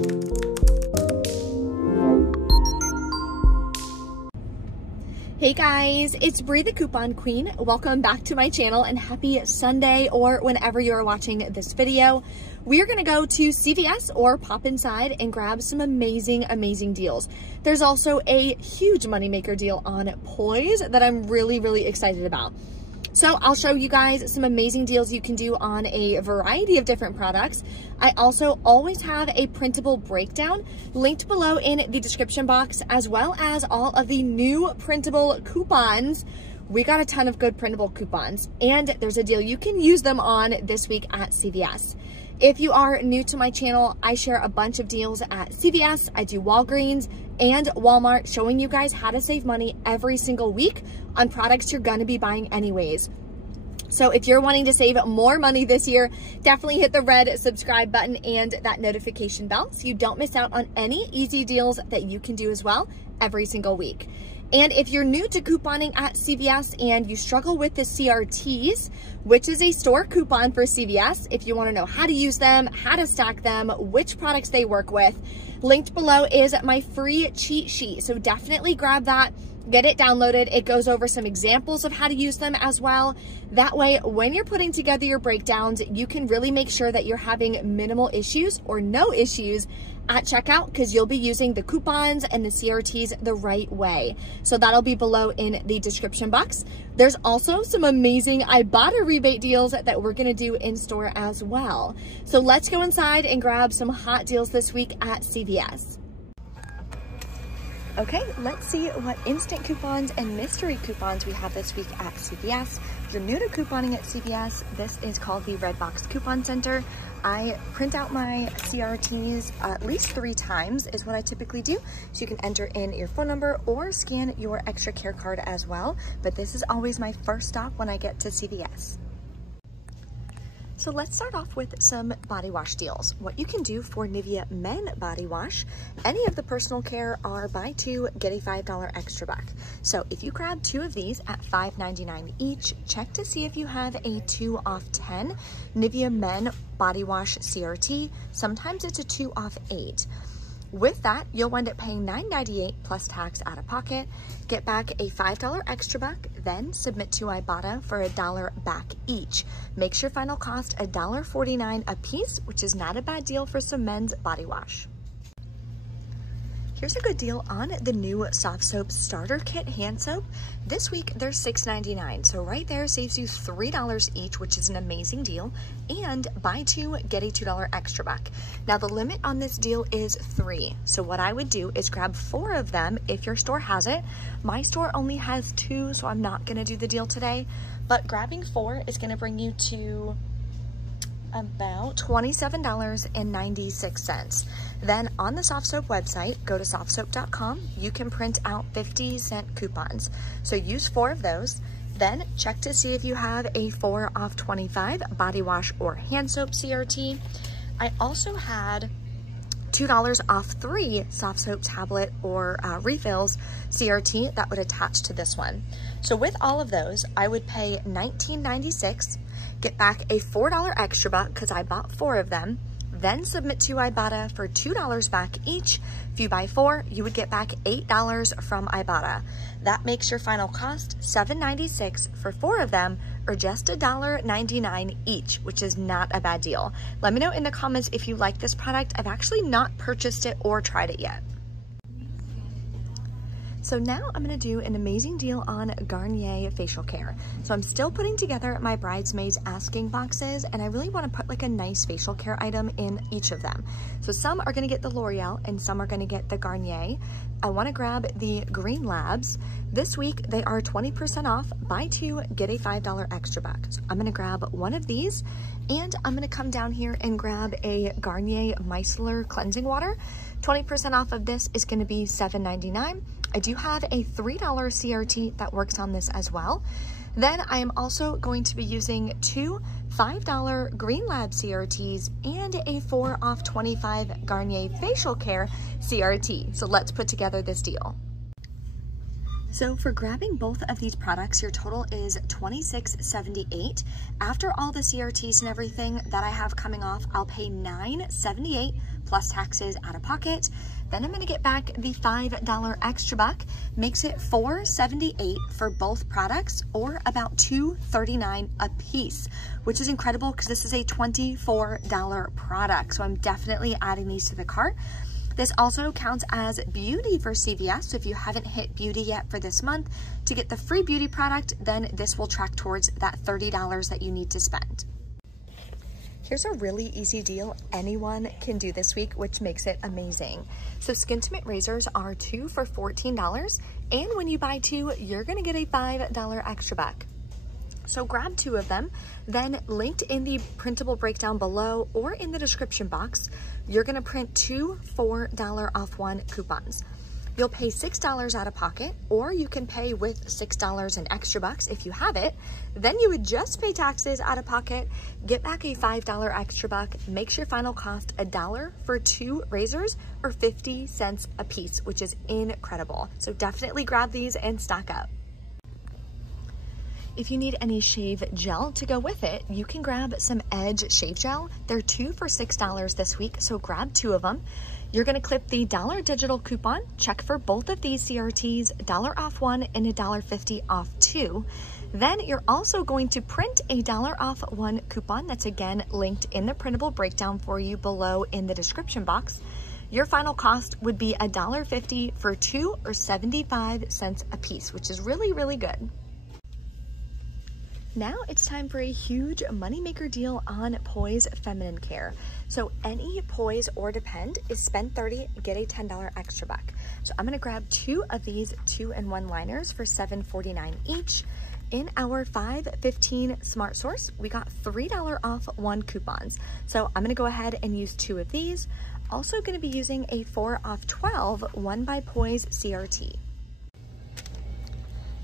Hey guys, it's Bree the Coupon Queen. Welcome back to my channel and happy Sunday or whenever you're watching this video. We are gonna go to CVS or pop inside and grab some amazing deals. There's also a huge moneymaker deal on Poise that I'm really excited about. So I'll show you guys some amazing deals you can do on a variety of different products. I also always have a printable breakdown linked below in the description box, as well as all of the new printable coupons. We got a ton of good printable coupons, and there's a deal you can use them on this week at CVS. If you are new to my channel, I share a bunch of deals at CVS, I do Walgreens and Walmart, showing you guys how to save money every single week on products you're gonna be buying anyways. So if you're wanting to save more money this year, definitely hit the red subscribe button and that notification bell so you don't miss out on any easy deals that you can do as well every single week. And if you're new to couponing at CVS and you struggle with the CRTs, which is a store coupon for CVS, if you want to know how to use them, how to stack them, which products they work with, linked below is my free cheat sheet. So definitely grab that, get it downloaded. It goes over some examples of how to use them as well. That way, when you're putting together your breakdowns, you can really make sure that you're having minimal issues or no issues at checkout, because you'll be using the coupons and the CRTs the right way. So that'll be below in the description box. There's also some amazing Ibotta rebate deals that we're gonna do in store as well. So let's go inside and grab some hot deals this week at CVS. Okay, let's see what instant coupons and mystery coupons we have this week at CVS. If you're new to couponing at CVS, this is called the Redbox Coupon Center. I print out my CRTs at least 3 times is what I typically do. So you can enter in your phone number or scan your extra care card as well. But this is always my first stop when I get to CVS. So let's start off with some body wash deals. What you can do for Nivea Men Body Wash, any of the personal care are buy 2, get a $5 extra back. So if you grab 2 of these at $5.99 each, check to see if you have a 2 off 10 Nivea Men Body Wash CRT. Sometimes it's a 2 off 8. With that, you'll wind up paying $9.98 plus tax out of pocket, get back a $5 extra buck, then submit to Ibotta for $1 back each. Makes your final cost $1.49 a piece, which is not a bad deal for some men's body wash. Here's a good deal on the new Soft Soap Starter Kit hand soap. This week, they're $6.99, so right there saves you $3 each, which is an amazing deal, and buy 2, get a $2 extra back. Now, the limit on this deal is 3, so what I would do is grab 4 of them if your store has it. My store only has 2, so I'm not gonna do the deal today, but grabbing 4 is gonna bring you to about $27.96. Then on the Soft Soap website, go to softsoap.com. You can print out 50-cent coupons. So use 4 of those. Then check to see if you have a 4 off 25 body wash or hand soap CRT. I also had $2 off 3 soft soap tablet or refills CRT that would attach to this one. So with all of those, I would pay $19.96, get back a $4 extra buck because I bought 4 of them, then submit to Ibotta for $2 back each. If you buy 4, you would get back $8 from Ibotta. That makes your final cost $7.96 for 4 of them, or just $1.99 each, which is not a bad deal. Let me know in the comments if you like this product. I've actually not purchased it or tried it yet. So now I'm gonna do an amazing deal on Garnier facial care. So I'm still putting together my bridesmaids asking boxes, and I really wanna put like a nice facial care item in each of them. So some are gonna get the L'Oreal and some are gonna get the Garnier. I wanna grab the Green Labs. This week they are 20% off, buy 2, get a $5 extra back. So I'm gonna grab one of these, and I'm gonna come down here and grab a Garnier Micellar cleansing water. 20% off of this is gonna be $7.99. I do have a $3 CRT that works on this as well. Then I am also going to be using 2 $5 Green Lab CRTs and a 4 off 25 Garnier facial care CRT. So let's put together this deal. So for grabbing both of these products, your total is $26.78. After all the CRTs and everything that I have coming off, I'll pay $9.78 plus taxes out of pocket. Then I'm gonna get back the $5 extra buck, makes it $4.78 for both products, or about $2.39 a piece, which is incredible because this is a $24 product. So I'm definitely adding these to the cart. This also counts as beauty for CVS, so if you haven't hit beauty yet for this month, to get the free beauty product, then this will track towards that $30 that you need to spend. Here's a really easy deal anyone can do this week, which makes it amazing. So Skintimate razors are 2 for $14, and when you buy 2, you're gonna get a $5 extra buck. So grab 2 of them, then linked in the printable breakdown below or in the description box, you're gonna print 2 $4 off 1 coupons. You'll pay $6 out of pocket, or you can pay with $6 in extra bucks if you have it. Then you would just pay taxes out of pocket, get back a $5 extra buck, makes your final cost $1 for 2 razors or 50 cents a piece, which is incredible. So definitely grab these and stock up. If you need any shave gel to go with it, you can grab some Edge shave gel. They're 2 for $6 this week, so grab 2 of them. You're gonna clip the $1 digital coupon, check for both of these CRTs, $1 off 1 and $1.50 off 2. Then you're also going to print a $1 off 1 coupon that's again linked in the printable breakdown for you below in the description box. Your final cost would be $1.50 for 2 or 75 cents a piece, which is really, really good. Now it's time for a huge moneymaker deal on Poise Feminine Care. So any Poise or Depend is spend $30, get a $10 extra buck. So I'm gonna grab 2 of these 2-in-1 liners for $7.49 each. In our 5/15 Smart Source, we got $3 off 1 coupons. So I'm gonna go ahead and use 2 of these. Also gonna be using a 4 off 12 1 by Poise CRT.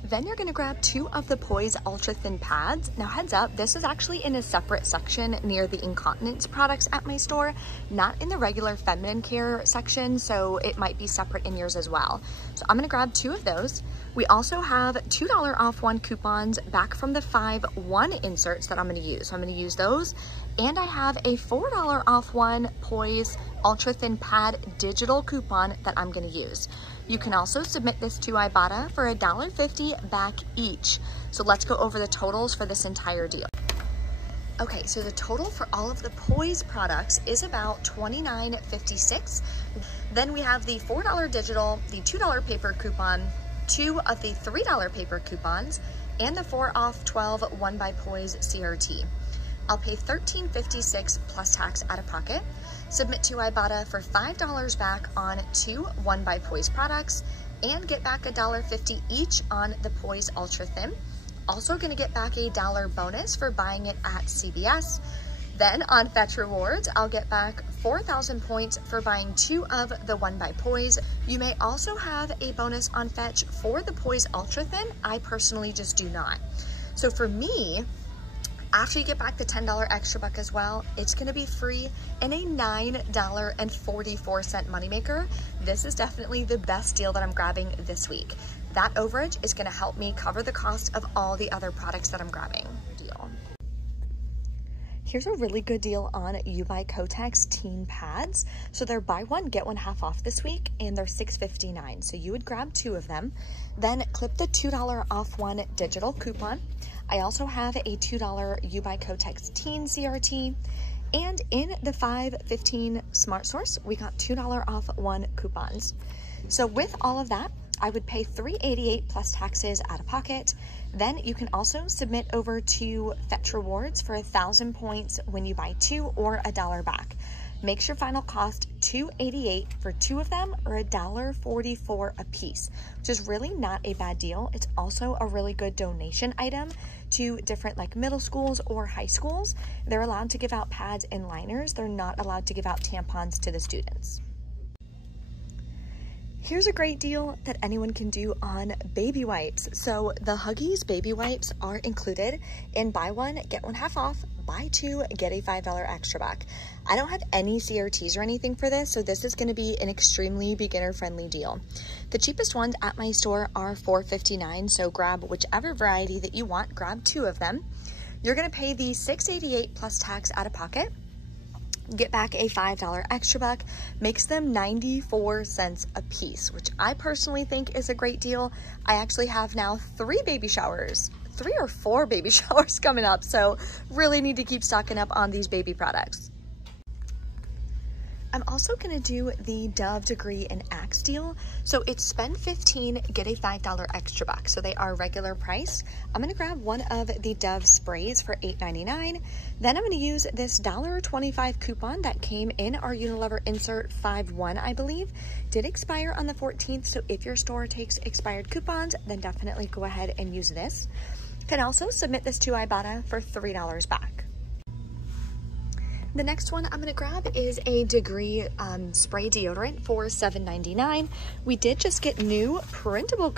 Then you're gonna grab 2 of the Poise Ultra Thin Pads. Now heads up, this is actually in a separate section near the incontinence products at my store, not in the regular feminine care section, so it might be separate in yours as well. So I'm gonna grab 2 of those. We also have $2 off 1 coupons back from the 5/1 inserts that I'm gonna use. So I'm gonna use those. And I have a $4 off 1 Poise Ultra Thin Pad digital coupon that I'm gonna use. You can also submit this to Ibotta for $1.50 back each. So let's go over the totals for this entire deal. Okay, so the total for all of the Poise products is about $29.56. Then we have the $4 digital, the $2 paper coupon, 2 of the $3 paper coupons, and the 4 off 12 1 by Poise CRT. I'll pay $13.56 plus tax out of pocket. Submit to Ibotta for $5 back on 2 1 by Poise products, and get back $1.50 each on the Poise Ultra Thin. Also gonna get back a $1 bonus for buying it at CVS. Then on Fetch Rewards, I'll get back 4,000 points for buying 2 of the 1 by Poise. You may also have a bonus on Fetch for the Poise Ultra Thin. I personally just do not. So for me, after you get back the $10 extra buck as well, it's gonna be free and a $9.44 moneymaker. This is definitely the best deal that I'm grabbing this week. That overage is gonna help me cover the cost of all the other products that I'm grabbing. Here's a really good deal on Ubuy Kotex teen pads. So they're buy 1, get 1 half off this week, and they're $6.59. So you would grab 2 of them, then clip the $2 off 1 digital coupon. I also have a $2 Ubuy Kotex teen CRT, and in the 5/15 Smart Source, we got $2 off 1 coupons. So with all of that, I would pay $3.88 plus taxes out of pocket. Then you can also submit over to Fetch Rewards for 1,000 points when you buy 2 or $1 back. Makes your final cost $2.88 for 2 of them, or $1.44 a piece, which is really not a bad deal. It's also a really good donation item to different like middle schools or high schools. They're allowed to give out pads and liners. They're not allowed to give out tampons to the students. Here's a great deal that anyone can do on baby wipes. So the Huggies baby wipes are included in buy 1, get 1 half off buy two, get a $5 extra buck. I don't have any CRTs or anything for this, so this is going to be an extremely beginner-friendly deal. The cheapest ones at my store are $4.59, so grab whichever variety that you want, grab two of them. You're going to pay the $6.88 plus tax out of pocket. Get back a $5 extra buck, makes them 94 cents a piece, which I personally think is a great deal. I actually have now 3 or 4 baby showers coming up, so really need to keep stocking up on these baby products. I'm also gonna do the Dove Degree and Axe deal. So it's spend $15, get a $5 extra buck. So they are regular price. I'm gonna grab one of the Dove sprays for $8.99. Then I'm gonna use this $1.25 coupon that came in our Unilever insert 5/1, I believe. Did expire on the 14th, so if your store takes expired coupons, then definitely go ahead and use this. Can also submit this to Ibotta for $3 back. The next one I'm going to grab is a Degree spray deodorant for $7.99. We did just get new printable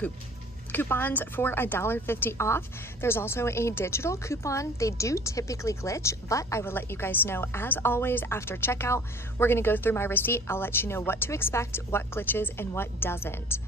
coupons for $1.50 off. There's also a digital coupon. They do typically glitch, but I will let you guys know, as always, after checkout. We're going to go through my receipt. I'll let you know what to expect, what glitches, and what doesn't.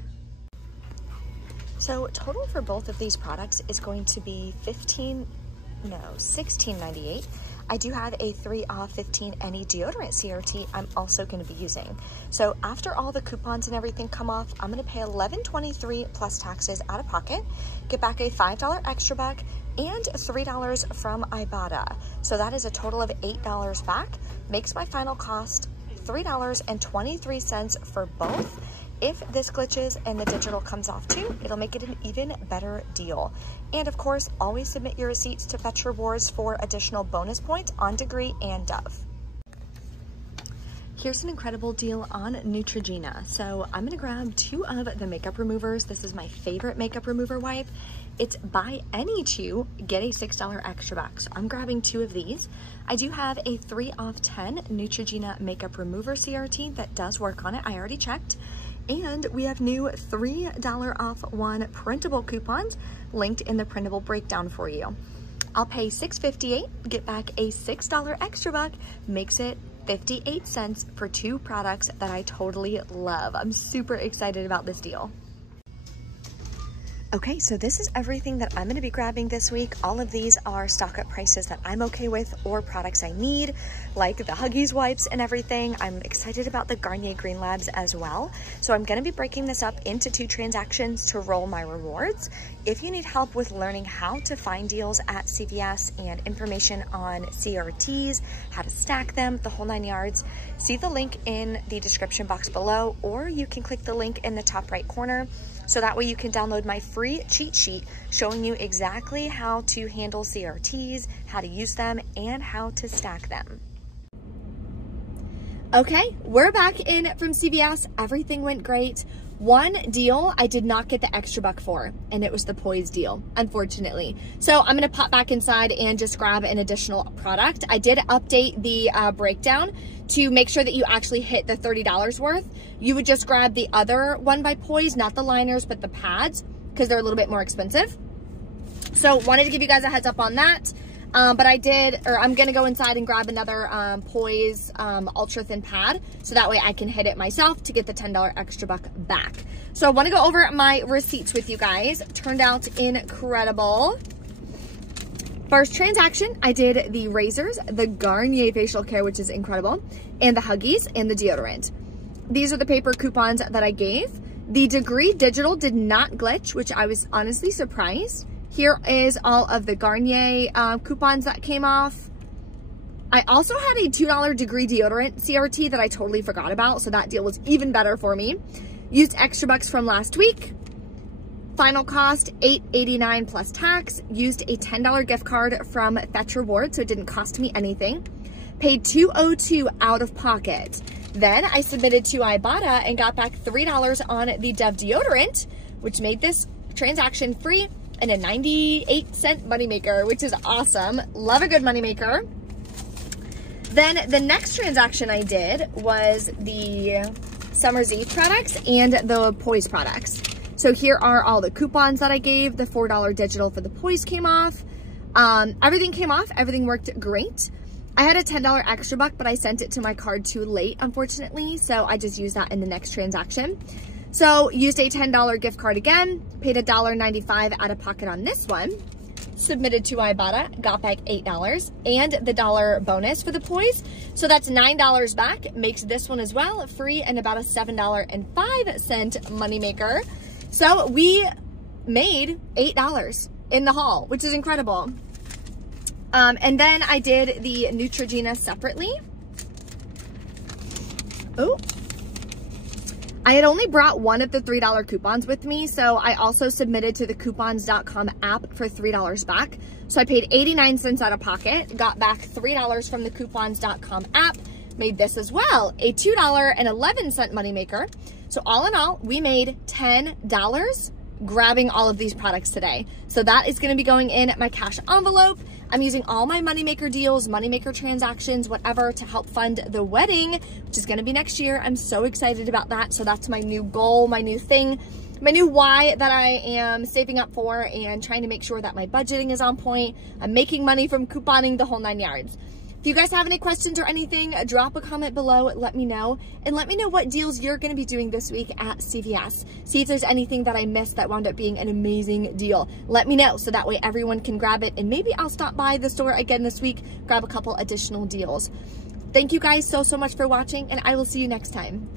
So total for both of these products is going to be $16.98. I do have a 3 off 15 any deodorant CRT I'm also going to be using. So after all the coupons and everything come off, I'm going to pay $11.23 plus taxes out of pocket, get back a $5 extra buck, and $3 from Ibotta. So that is a total of $8 back, makes my final cost $3.23 for both. If this glitches and the digital comes off too, it'll make it an even better deal. And of course, always submit your receipts to fetch rewards for additional bonus points on Degree and Dove. Here's an incredible deal on Neutrogena. So I'm gonna grab 2 of the makeup removers. This is my favorite makeup remover wipe. It's buy any 2, get a $6 extra buck. So I'm grabbing 2 of these. I do have a 3 off 10 Neutrogena makeup remover CRT that does work on it. I already checked. And we have new $3 off 1 printable coupons linked in the printable breakdown for you. I'll pay $6.58, get back a $6 extra buck, makes it 58 cents for 2 products that I totally love. I'm super excited about this deal. Okay, so this is everything that I'm going to be grabbing this week. All of these are stock up prices that I'm okay with or products I need, like the Huggies wipes and everything. I'm excited about the Garnier Green Labs as well. So I'm going to be breaking this up into 2 transactions to roll my rewards. If you need help with learning how to find deals at CVS and information on CRTs, how to stack them, the whole 9 yards, see the link in the description box below, or you can click the link in the top right corner. So that way you can download my free cheat sheet showing you exactly how to handle CRTs, how to use them, and how to stack them. Okay, we're back in from CVS. Everything went great. One deal I did not get the extra buck for, and it was the Poise deal, unfortunately. So I'm gonna pop back inside and just grab an additional product. I did update the breakdown to make sure that you actually hit the $30 worth. You would just grab the other one by Poise, not the liners, but the pads, because they're a little bit more expensive. So wanted to give you guys a heads up on that. But I'm gonna go inside and grab another Poise ultra thin pad, so that way I can hit it myself to get the $10 extra buck back. So I wanna go over my receipts with you guys. Turned out incredible. First transaction, I did the razors, the Garnier facial care, which is incredible, and the Huggies and the deodorant. These are the paper coupons that I gave. The Degree digital did not glitch, which I was honestly surprised. Here is all of the Garnier coupons that came off. I also had a $2 Degree deodorant CRT that I totally forgot about, so that deal was even better for me. Used extra bucks from last week. Final cost, $8.89 plus tax. Used a $10 gift card from Fetch Rewards, so it didn't cost me anything. Paid $2.02 out of pocket. Then I submitted to Ibotta and got back $3 on the Dove deodorant, which made this transaction free and a 98-cent moneymaker, which is awesome. Love a good moneymaker. Then the next transaction I did was the Summer's Eve products and the Poise products. So here are all the coupons that I gave. The $4 digital for the Poise came off. Everything came off. Everything worked great. I had a $10 extra buck, but I sent it to my card too late, unfortunately. So I just used that in the next transaction. So used a $10 gift card again, paid $1.95 out of pocket on this one, submitted to Ibotta, got back $8 and the $1 bonus for the Poise. So that's $9 back, makes this one as well free and about a $7.05 moneymaker. So we made $8 in the haul, which is incredible. And then I did the Neutrogena separately. Oh, I had only brought one of the $3 coupons with me, so I also submitted to the coupons.com app for $3 back. So I paid 89 cents out of pocket, got back $3 from the coupons.com app, made this as well a $2.11 moneymaker. So all in all, we made $10 grabbing all of these products today. So that is going to be going in my cash envelope. I'm using all my moneymaker deals, moneymaker transactions, whatever, to help fund the wedding, which is going to be next year. I'm so excited about that. So that's my new goal, my new thing, my new why that I am saving up for and trying to make sure that my budgeting is on point. I'm making money from couponing, the whole 9 yards. If you guys have any questions or anything, drop a comment below, let me know. And let me know what deals you're gonna be doing this week at CVS. See if there's anything that I missed that wound up being an amazing deal. Let me know so that way everyone can grab it. And maybe I'll stop by the store again this week, grab a couple additional deals. Thank you guys so much for watching, and I will see you next time.